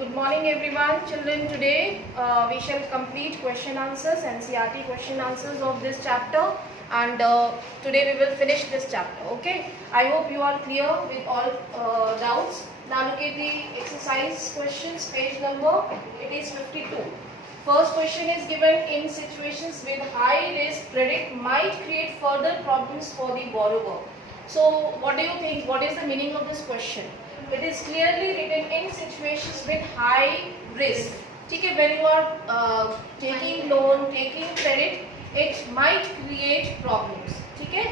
Good morning everyone. Children, today we shall complete question answers, NCERT question answers of this chapter, and today we will finish this chapter. Okay, I hope you are clear with all doubts. Now look at the exercise questions, page number, it is 52. First question is given: in situations with high risk, credit might create further problems for the borrower. So what do you think? What is the meaning of this question? It is clearly written in situations with high risk. ठीक है, when you are taking loan, taking credit, it might create problems. ठीक है,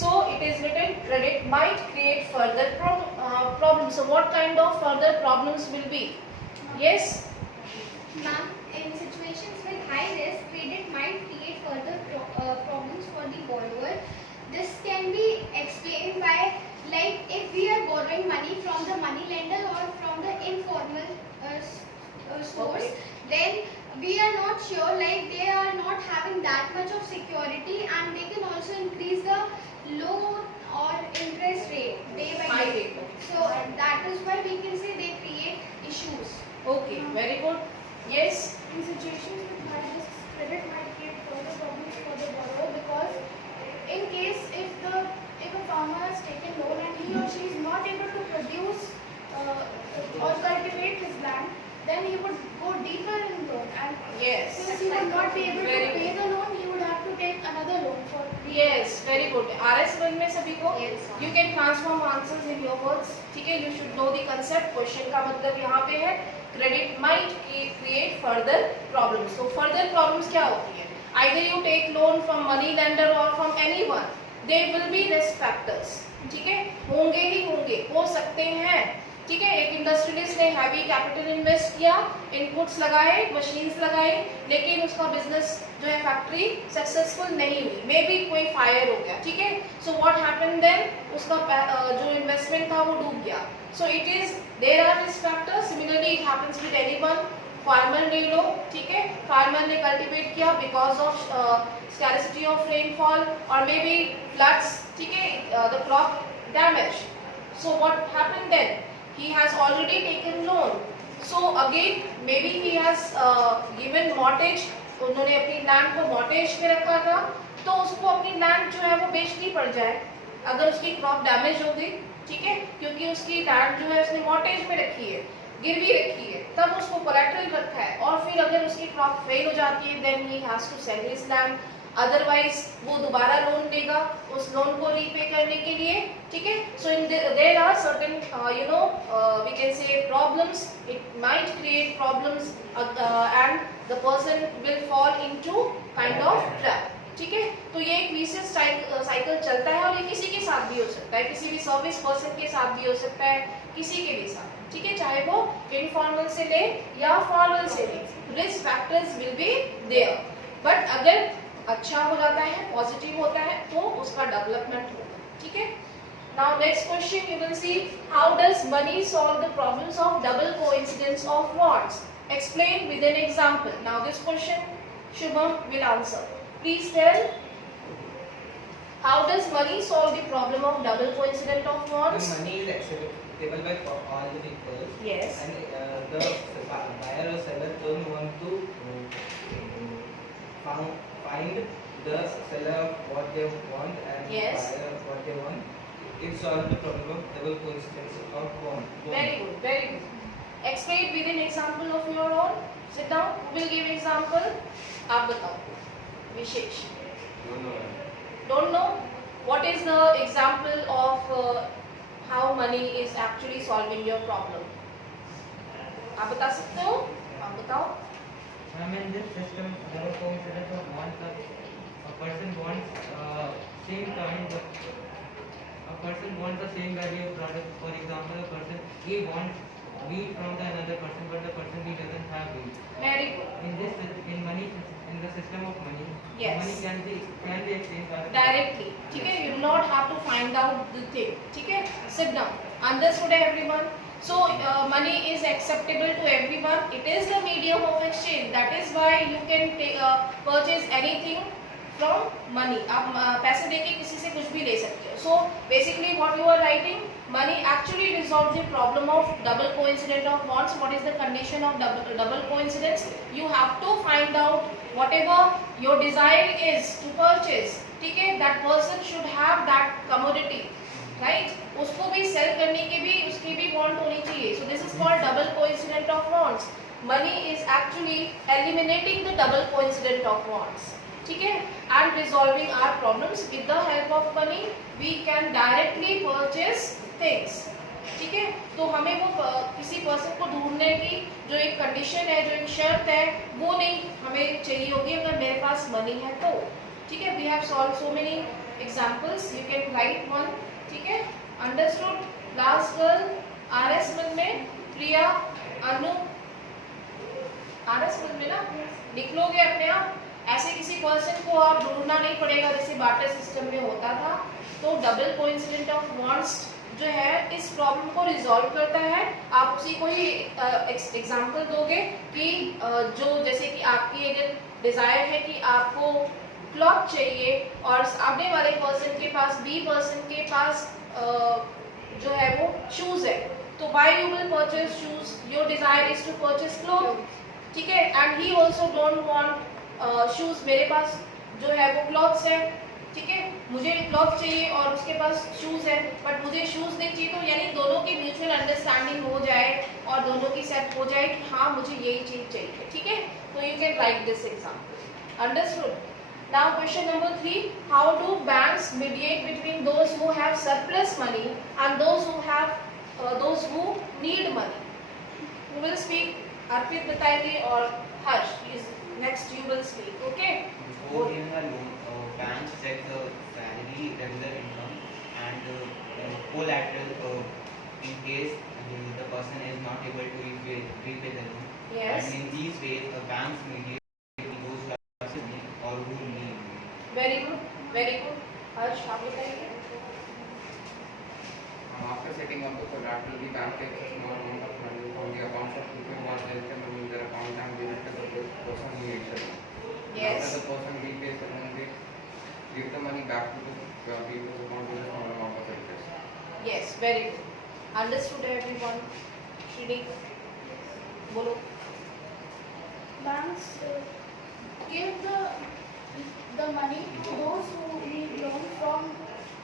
so it is written credit might create further problems. So what kind of further problems will be? Yes, Ma'am, in situations with high risk, credit might create further problems for the borrower. This can be explained by, like, if we are borrowing money from the money lender or from the informal source, Okay. then we are not sure, like they are not having that much of security, and they can also increase the loan or interest rate day by High day. rate. So that is why we can say they create issues. Okay, very good. Yes, In situations with high risk, credit might create further problems for the borrower, because in case if a farmer has taken loan and he or she is not able to produce or cultivate his land, then he would go deeper in loan, and yes, since he would not be able to Very pay good. the loan, he would have to take another loan for yes, very good. RS समझ में सभी को? Yes. You can transform answers in your words. ठीक है, you should know the concept. Question का मतलब यहाँ पे है credit might create further problems. So further problems क्या होती है? Either you take loan from money lender or from anyone, there will be risk factors. ठीक है, होंगे ही होंगे, हो सकते हैं. ठीक है, एक इंडस्ट्रियलिस्ट ने हैवी कैपिटल इन्वेस्ट किया, इनपुट्स लगाए, मशीन्स लगाई, लेकिन उसका बिजनेस जो है फैक्ट्री सक्सेसफुल नहीं हुई, मे बी कोई फायर हो गया. ठीक है, सो व्हाट हैपेंड देन, उसका जो इन्वेस्टमेंट था वो डूब गया. So it is there are risk factors. Similarly it happens with anyone. Farmer ले लो, ठीक है, फार्मर ने कल्टीवेट किया because of scarcity of rainfall और मे बी फ्लड्स. ठीक है, the crop damage. So what happened then, he has already taken loan, so again maybe he has given mortgage. उन्होंने अपनी लैंड को mortgage पे रखा था, तो उसको अपनी लैंड जो है वो बेचनी पड़ जाए अगर उसकी क्रॉप डैमेज हो गई. ठीक है, क्योंकि उसकी लैंड जो है उसने mortgage में रखी है, गिरवी रखी है, तब उसको कोलैटरल रखा है, और फिर अगर उसकी क्रॉप फेल हो जाती है then he has to sell his land. Otherwise वो दोबारा लोन लेगा उस लोन को रीपे करने के लिए. ठीक है, so in there are certain we can say problems. It might create problems and the person will fall into kind of trap. ठीक है, तो ये एक विशियस साइकिल चलता है, और ये किसी के साथ भी हो सकता है, किसी भी सर्विस पर्सन के साथ भी हो सकता है, किसी के भी साथ. ठीक है, चाहे वो इनफॉर्मल से ले या फॉर्मल से ले, risk factors will be there. But अगर अच्छा हो जाता है, पॉजिटिव होता है, तो उसका डेवलपमेंट होगा. ठीक है, now next question you will see, how does money solve the problems of double coincidence of wants? Explain with an example. Now this question Shubham will answer. Please tell, how does money solve the problem of double coincidence of wants? When money is acceptable by all the people, Yes. and the buyer or seller don't want to find the seller of what they want and Yes. buyer of what they want, it solves the problem of double coincidence of want. Very good, very good. Explain with an example of your own. Sit down. Who will give example? आप बताओ. विशेष. Don't know. What is the example of how money is actually solving your problem? आप बता सकते हो? आप बताओ. I mean, this system, double coincidence of wants, a person wants same kind of, a person wants the same value of product. For example, a person A wants wheat from the another person, but the person B doesn't have wheat. Very good. In money, in the system of money, Yes. money can be exchanged by the Directly. ठीक है, you do not have to find out the thing. ठीक है, sit down. Understood everyone? So money is acceptable to everyone. It is the medium of exchange. That is why you can purchase anything from money. आप पैसे देके किसी से कुछ भी ले सकते हो. So basically what you are writing, money actually resolves the problem of double coincidence of wants. What is the condition of double coincidence? You have to find out whatever your desire is to purchase. ठीक है, that person should have that commodity, right? उसको भी cell करने की भी उसकी भी want होनी चाहिए. So this is called double coincidence of wants. Money is actually eliminating the double coincidence of wants. ठीक है, and resolving our problems with the help of money we can directly purchase things. ठीक है, तो हमें वो किसी person को ढूंढने की जो एक कंडीशन है, जो एक शर्त है, वो नहीं हमें चाहिए होगी अगर मेरे पास मनी है तो. ठीक है, we have solved so many examples. You can write one. ठीक है, understood. Last girl, RS में प्रिया, अनु, RS में ना लिख लोगे अपने आप. ऐसे किसी पर्सन को आप ढूंढना नहीं पड़ेगा जैसे बार्टर सिस्टम में होता था. तो डबल कोइंसिडेंट ऑफ वांट्स जो है इस प्रॉब्लम को रिजॉल्व करता है. आप उसी को ही एग्जांपल दोगे कि जो जैसे कि आपकी अगर डिजायर है कि आपको क्लॉथ चाहिए और सामने वाले पर्सन के पास बी पर्सन के पास जो है वो शूज है, तो why you will purchase shoes? Your desire is to purchase cloth. ठीक है, and he also don't want shoes. मेरे पास जो है वो क्लॉथ्स है. ठीक है, मुझे क्लॉथ चाहिए और उसके पास शूज है, बट मुझे शूज नहीं चाहिए. तो यानी दोनों की म्यूचुअल अंडरस्टैंडिंग हो जाए और दोनों की सेट हो जाए कि हाँ मुझे यही चीज चाहिए. ठीक है, तो you can write this example. Understood. Now question number 3, how do banks mediate between those who have surplus money and those who need money? Who will speak? Arpit बताएंगे और Harsh, please next you will speak. Okay? Before giving a loan, banks check the salary, regular income, and collateral in case the person is not able to repay the loan. Yes. And in these ways, banks mediate those or who need. Very good. Very good. Harsh, आप बताइए. After setting up the collateral, the bank takes a small amount of money from the accounts of people who are eligible in their account and give it to the person who needs it. Yes. After the person repays the loan, they give the money back to the people's account with a small amount of interest. Yes, very good. Understood everyone. Shri, बोलो. Banks give the money to those who need loan from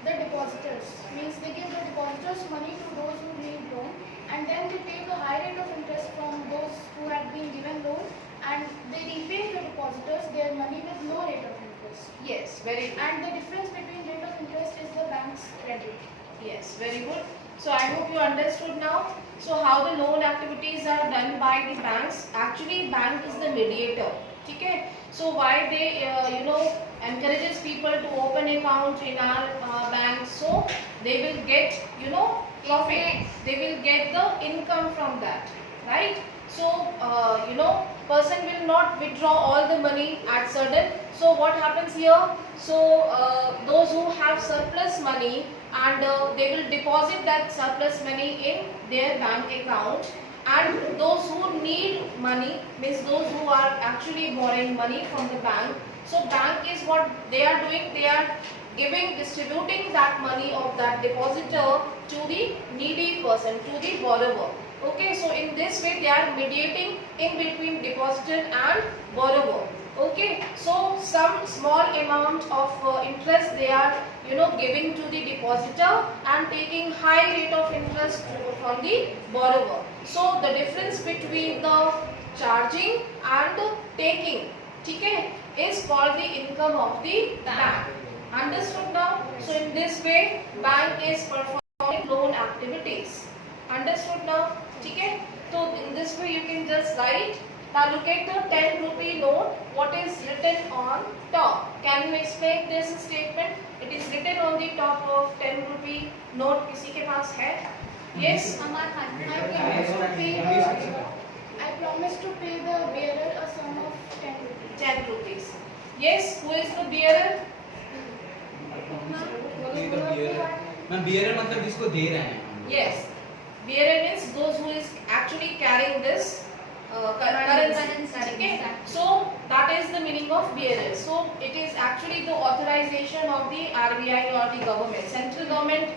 the depositors. Means they give the depositors money to those who need loan, and then they take a high rate of interest from those who had been given loan, and they repay the depositors their money with low rate of interest. Yes, very good. And the difference between rate of interest is the bank's credit. Yes, very good. So I hope you understood now. So how the loan activities are done by the banks? Actually, bank is the mediator. ठीक है. So why they encourages people to open account in our bank, so they will get profit. They will get the income from that, right? So person will not withdraw all the money at sudden. So what happens here? So those who have surplus money and they will deposit that surplus money in their bank account, and those who need money means those who are actually borrowing money from the bank. So bank is what they are doing, they are distributing that money of that depositor to the needy person, to the borrower. Okay, so in this way they are mediating in between depositor and borrower. Okay, so some small amount of interest they are giving to the depositor and taking high rate of interest from the borrower. So the difference between the charging and taking, ठीक है, is called the income of the bank. Understood now? So in this way bank is performing loan activities. Understood now? ठीक है, तो in this way you can just write. Now look at the 10 rupee note. What is written on top? Can you explain this statement? It is written on the top of 10 rupee note. किसी के पास है? Yes. I promise to pay the bearer a sum of 10 rupees. 10 rupees. Yes. Who is the bearer? मैं bearer मतलब जिसको दे रहे हैं. Yes. Bearer means those who is actually carrying this currency. Okay, so that is the meaning of BRL. So it is actually the authorization of the RBI or the government. Central government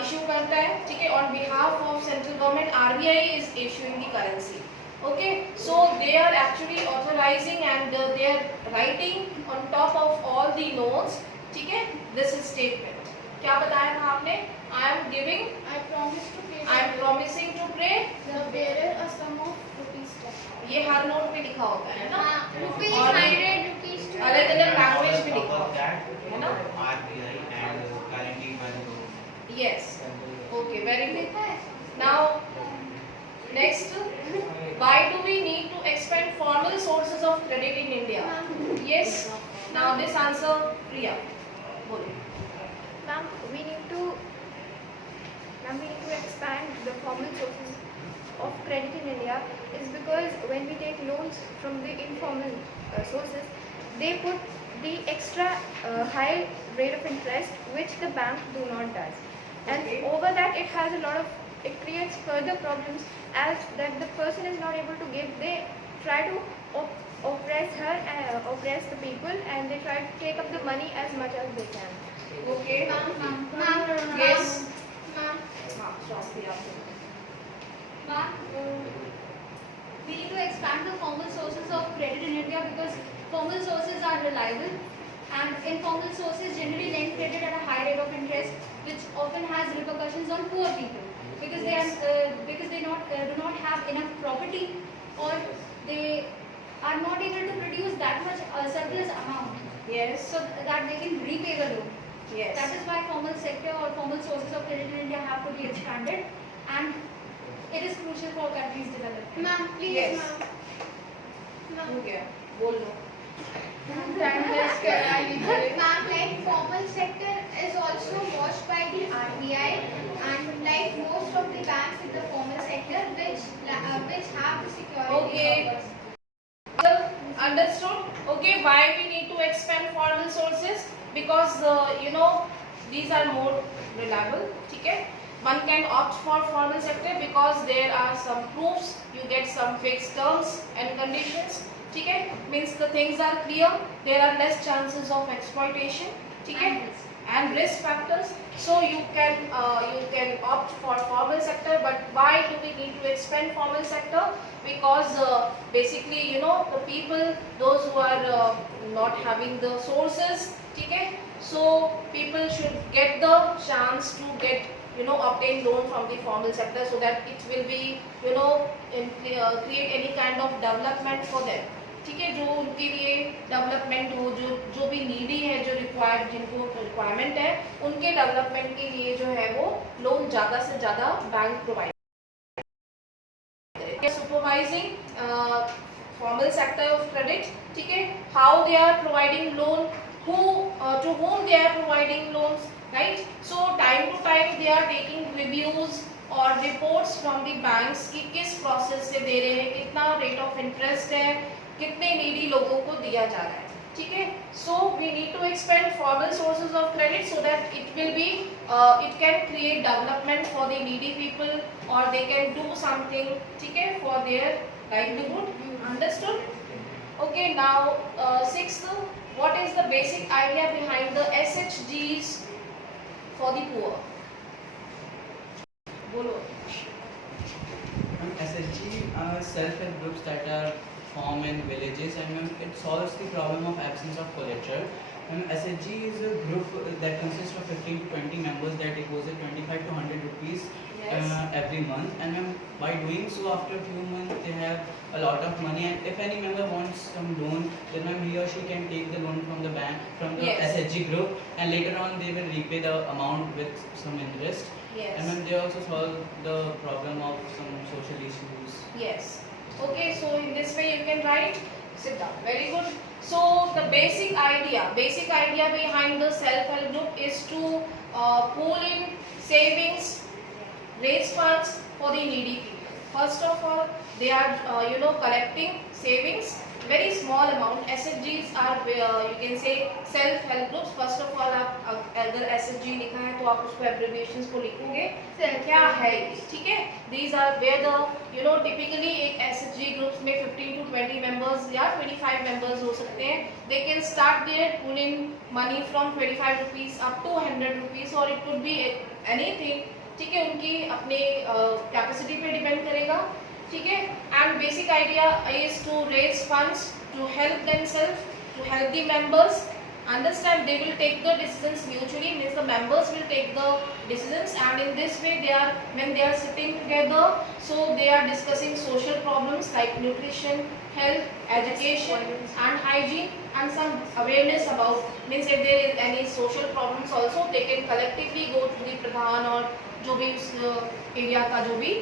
issue करता है, ठीक है, on behalf of central government RBI is issuing the currency. Okay, so they are actually authorizing and they are writing on top of all the notes, ठीक है, this is statement. क्या बताया था आपने? I am giving, I promise to pay. I am promising to pay the bearer a sum of rupees 10. ये हर note पे लिखा होता है ना, रुपीज और 100 रुपीज अलग अलग लैंग्वेज में Top लिखा of होता है, that, है ना? RBI and guaranteed by the government. Yes. Okay, very good. Now, next, why do we need to expand formal sources of credit in India? Yes. Now this answer, Priya. बोलो. Ma'am, we need to expand the formal sources of credit in India is because when we take loans from the informal sources, they put the extra high rate of interest which the bank do not does. And Okay. over that it creates further problems as that the person is not able to give. They try to oppress the people and they try to take up the money as much as they can. Okay. ma'am Yes. ma'am हाँ, Swasti आप बोलो. Ma'am, we need to expand the formal sources of credit in India because formal sources are reliable and informal sources generally lend credit at a high rate of interest, which often has repercussions on poor people because they do not have enough property or they are not able to produce that much surplus amount Yes. so that they can repay the loan. Yes. That is why formal sector or formal sources of credit in India have to be expanded and it is crucial for countries' development. ma'am please Yes. ma'am हो गया. बोल लो. Time waste करा लीजिए. Ma'am, like formal sector is also watched by the RBI and like most of the banks in the formal sector which have the security Okay. purpose. Understood? Okay, why we need to expand formal sources? Because these are more reliable. ठीक है? One can opt for formal sector because there are some proofs. You get some fixed terms and conditions. ठीक है? Means the things are clear. There are less chances of exploitation. ठीक है? And risk factors. So you can opt for formal sector. But why do we need to expand formal sector? Because basically the people, those who are not having the sources, ठीक है? So people should get the chance to get obtain loan from the formal sector so that it will be create any kind of development for them. ठीक है, जो उनके लिए development हो, जो भी नीडी है, जो रिक्वायर्ड, जिनको रिक्वायरमेंट है, उनके डेवलपमेंट के लिए जो है वो लोन ज़्यादा से ज़्यादा बैंक प्रोवाइड करें. Supervising formal sector of credit, ठीक है, how they are providing loan, to whom they are providing loans, right? So time to time they are taking reviews or reports from the banks कि किस process से दे रहे हैं, कितना rate of interest है, कितने नीडी लोगों को दिया जा रहा है. ठीक है, so we need to expand formal sources of credit so that it will be it can create development for the needy people और दे कैन डू समथिंग, ठीक है, for their livelihood. Understood? Okay, now sixth, what is the basic idea behind the SHGs for the poor? Bolo. SHG are self-help groups that are formed in villages, and it solves the problem of absence of collateral. SHG is a group that consists of 15 to 20 members that deposit 25 to 100 rupees every month, and by doing so, after a few months they have a lot of money, and if any member wants some loan, then he or she can take the loan from the bank, from the SHG group, and later on they will repay the amount with some interest. Yes. And they also solve the problem of some social issues. Yes. Okay, so in this way you can write. Sit down. Very good. So the basic idea behind the self-help group is to pool in savings, raise funds for the needy people. First of all, they are collecting savings, very small amount. SHGs are you can say self help groups. First of all, आप अगर SHG लिखा है तो आप उसको abbreviations को लिखेंगे क्या है, ठीक है. These are where the typically एक SHG groups में 15 to 20 members या 25 members हो सकते हैं. They can start their pull in money from 25 rupees up to 100 rupees or it could be anything. ठीक है, उनकी अपने कैपेसिटी पे डिपेंड करेगा. ठीक है, and basic idea is to raise funds to help themselves, to help the members. Understand, they will take the decisions mutually, means the members will take the decisions, and in this way when they are sitting together, so they are discussing social problems like nutrition, health, education and hygiene, and some awareness about, means if there is any social problems also, they can collectively go to the pradhan or जो भी उस area का जो भी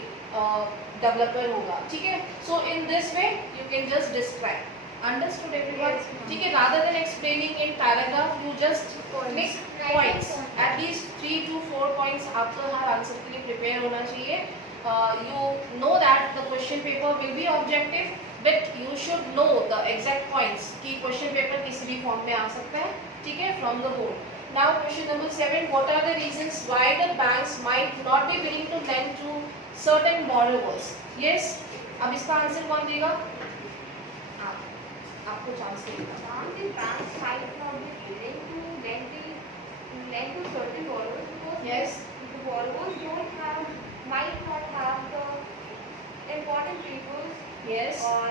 developer होगा. ठीक है, so in this way you can just describe. Understood everyone? ठीक है, rather than explaining in paragraph, you just make points. At least 3 to 4 points आपको हर आंसर के लिए प्रिपेयर होना चाहिए. You know that the question paper will be objective, but you should know the exact points कि question paper किसी भी form में आ सकता है. ठीक है, from the board. Now question number 7. What are the reasons why the banks might not be willing to lend to certain borrowers? Yes. अब इसका आंसर कौन देगा? आपको चांस देगा. The banks might not be willing to lend to certain borrowers because Yes. the borrowers might not have the important papers Yes. or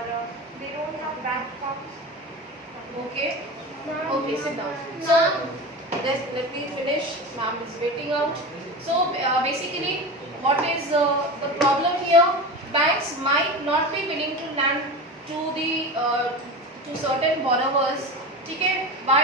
they don't have bank accounts. Okay. Okay, sit down. So let me finish. Ma'am is waiting out. So basically, what is the problem here? Banks might not be willing to lend to the to certain borrowers. ठीक है, why?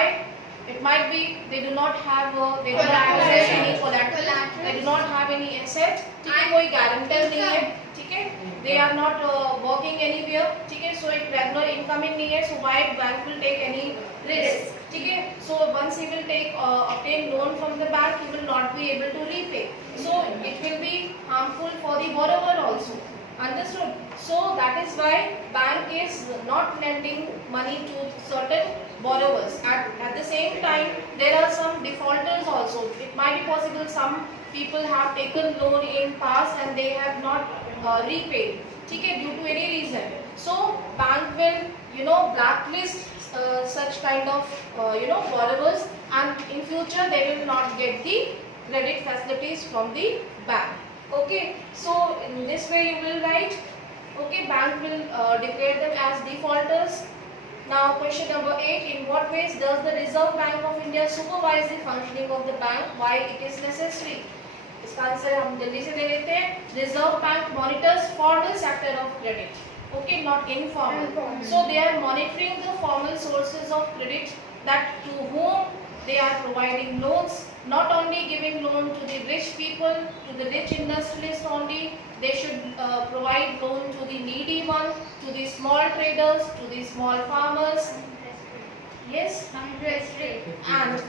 It might be they do not have they do not possess any collateral, they do not have any asset. ठीक है, कोई guarantor नहीं है. ठीक है, they are not working anywhere. ठीक है, so एक regular income नहीं है. So why bank will take any risk? ठीक है, so once he will take obtain loan from the bank, he will not be able to repay. So it will be harmful for the borrower also. Understood? So that is why bank is not lending money to certain borrowers. At the same time, there are some defaulters also. It might be possible some people have taken loan in past and they have not repaid. ठीक है, due to any reason. So bank will blacklist such kind of borrowers, and in future they will not get the credit facilities from the bank. Okay, so in this way you will write, okay, bank will declare them as defaulters. Now question number 8. In what ways does the Reserve Bank of India supervise the functioning of the bank? Why it is necessary? इसका answer हम जल्दी से दे देते हैं. Reserve Bank monitors formal sector of credit. Okay, not informal. So they are monitoring the formal sources of credit, that to whom they are providing loans. Not only giving loan to the rich people, to the rich industrialists only, they should provide loan to the needy one, to the small traders, to the small farmers. Yes, interest rate. And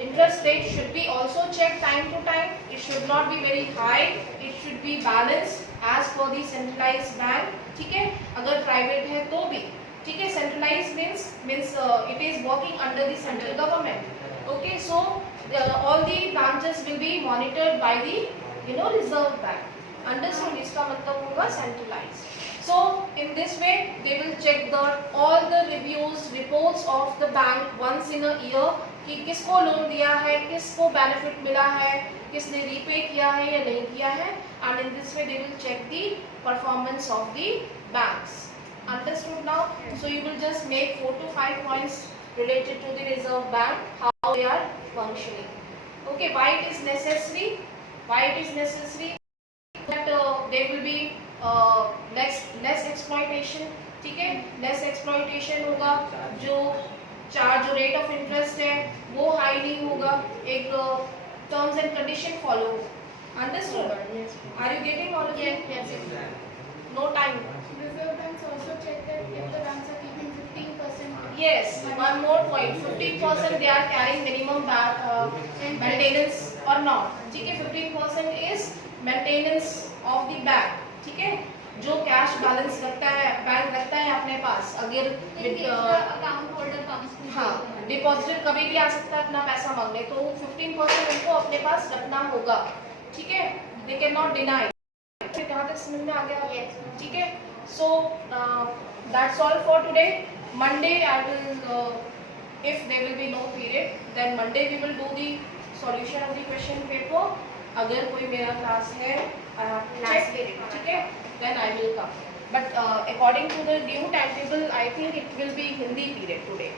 interest rate should be also checked time to time. It should not be very high. It should be balanced as per the centralized bank. ठीक है, अगर private है तो भी ठीक है. Centralized means it is working under the central government. Okay, so all the branches will be monitored by the Reserve Bank. Understood? इसका मतलब होगा centralized. So in this way they will check all the reviews, reports of the bank once in a year कि किसको loan दिया है, किसको benefit मिला है, किसने repay किया है या नहीं किया है, and in this way they will check the performance of the banks. Understood now? So you will just make 4 to 5 points related to the Reserve Bank, how they are functioning. Okay, why it is necessary? Why it is necessary? That there will be less exploitation. ठीक है, less exploitation होगा. जो rate of interest है वो high नहीं होगा. एक terms and condition follow. Understood? Are you getting all of it? Yes. No time. Reserve banks also check that if the banks are keeping 15%. Yes, one more point. 15% they are carrying minimum maintenance or not. ठीक है, 15% is maintenance of the bank. ठीक है, जो cash balance रखता है bank रखता है अपने पास, अगर अकाउंट होल्डर कम्स टू हाँ डिपॉजिटर कभी भी आ सकता है अपना पैसा मांगने, तो 15% उनको अपने पास रखना होगा, ठीक है, दे कैन नॉट डिनाई। यहाँ तक समझ में आ गया? ठीक है, so that's all for today. Monday I will, if there will be no period, then Monday we will do the solution of the question paper. अगर कोई मेरा क्लास है Last period. ठीक है, then I will come. But according to the new timetable, I think it will be Hindi period today.